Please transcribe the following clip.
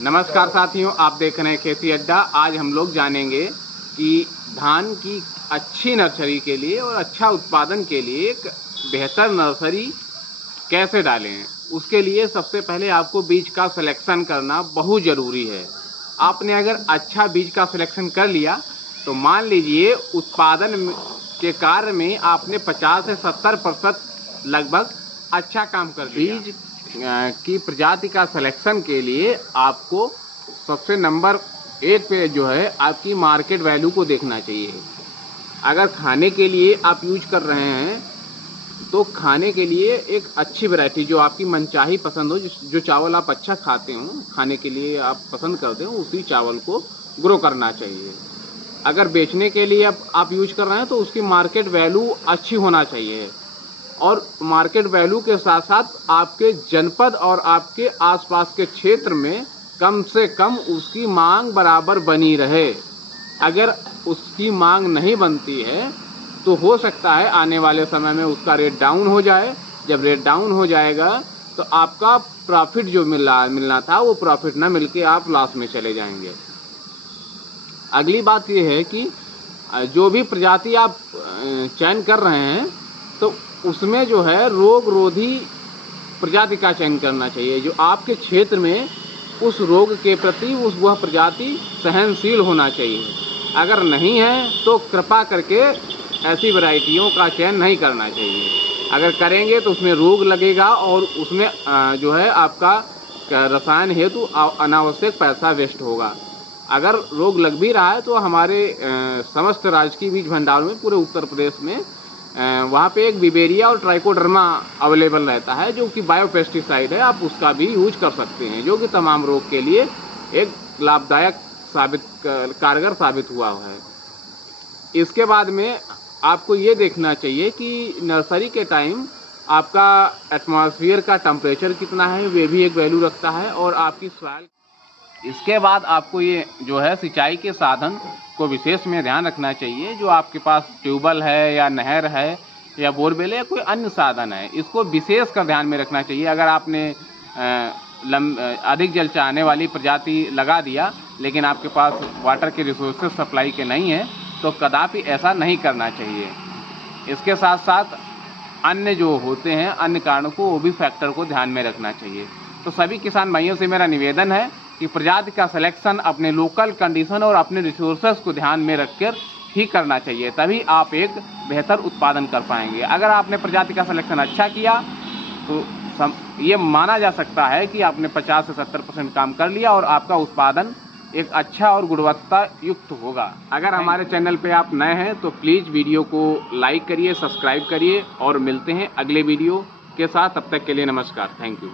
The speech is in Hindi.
नमस्कार साथियों, आप देख रहे हैं खेती अड्डा। आज हम लोग जानेंगे कि धान की अच्छी नर्सरी के लिए और अच्छा उत्पादन के लिए एक बेहतर नर्सरी कैसे डालें। उसके लिए सबसे पहले आपको बीज का सिलेक्शन करना बहुत ज़रूरी है। आपने अगर अच्छा बीज का सिलेक्शन कर लिया तो मान लीजिए उत्पादन के कार्य में आपने 50 से 70% लगभग अच्छा काम कर दिया। बीज की प्रजाति का सिलेक्शन के लिए आपको सबसे नंबर 1 पे जो है आपकी मार्केट वैल्यू को देखना चाहिए। अगर खाने के लिए आप यूज कर रहे हैं तो खाने के लिए एक अच्छी वैरायटी जो आपकी मनचाही पसंद हो, जो चावल आप अच्छा खाते हो, खाने के लिए आप पसंद करते हो, उसी चावल को ग्रो करना चाहिए। अगर बेचने के लिए आप यूज कर रहे हैं तो उसकी मार्केट वैल्यू अच्छी होना चाहिए और मार्केट वैल्यू के साथ साथ आपके जनपद और आपके आसपास के क्षेत्र में कम से कम उसकी मांग बराबर बनी रहे। अगर उसकी मांग नहीं बनती है तो हो सकता है आने वाले समय में उसका रेट डाउन हो जाए। जब रेट डाउन हो जाएगा तो आपका प्रॉफिट जो मिलना था वो प्रॉफिट ना मिलके आप लॉस में चले जाएंगे। अगली बात ये है कि जो भी प्रजाति आप चयन कर रहे हैं तो उसमें जो है रोग रोधी प्रजाति का चयन करना चाहिए, जो आपके क्षेत्र में उस रोग के प्रति वह प्रजाति सहनशील होना चाहिए। अगर नहीं है तो कृपा करके ऐसी वैरायटियों का चयन नहीं करना चाहिए। अगर करेंगे तो उसमें रोग लगेगा और उसमें जो है आपका रसायन हेतु अनावश्यक पैसा वेस्ट होगा। अगर रोग लग भी रहा है तो हमारे समस्त राजकीय बीज भंडार में पूरे उत्तर प्रदेश में वहाँ पे एक बिबेरिया और ट्राइकोडर्मा अवेलेबल रहता है, जो कि बायोपेस्टिसाइड है। आप उसका भी यूज कर सकते हैं, जो कि तमाम रोग के लिए एक लाभदायक कारगर साबित हुआ है। इसके बाद में आपको ये देखना चाहिए कि नर्सरी के टाइम आपका एटमॉस्फेयर का टेम्परेचर कितना है, वे भी एक वैल्यू रखता है, और आपकी सॉइल। इसके बाद आपको ये जो है सिंचाई के साधन को विशेष में ध्यान रखना चाहिए। जो आपके पास ट्यूबवेल है या नहर है या बोरवेल है या कोई अन्य साधन है, इसको विशेष कर ध्यान में रखना चाहिए। अगर आपने अधिक जल चाहने वाली प्रजाति लगा दिया लेकिन आपके पास वाटर के रिसोर्सेज सप्लाई के नहीं है तो कदापि ऐसा नहीं करना चाहिए। इसके साथ साथ अन्य जो होते हैं अन्य कारणों को, वो भी फैक्टर को ध्यान में रखना चाहिए। तो सभी किसान भाइयों से मेरा निवेदन है कि प्रजाति का सिलेक्शन अपने लोकल कंडीशन और अपने रिसोर्सेज को ध्यान में रखकर ही करना चाहिए, तभी आप एक बेहतर उत्पादन कर पाएंगे। अगर आपने प्रजाति का सिलेक्शन अच्छा किया तो ये माना जा सकता है कि आपने 50 से 70% काम कर लिया और आपका उत्पादन एक अच्छा और गुणवत्ता युक्त होगा। अगर हमारे चैनल पे आप नए हैं तो प्लीज़ वीडियो को लाइक करिए, सब्सक्राइब करिए और मिलते हैं अगले वीडियो के साथ। तब तक के लिए नमस्कार, थैंक यू।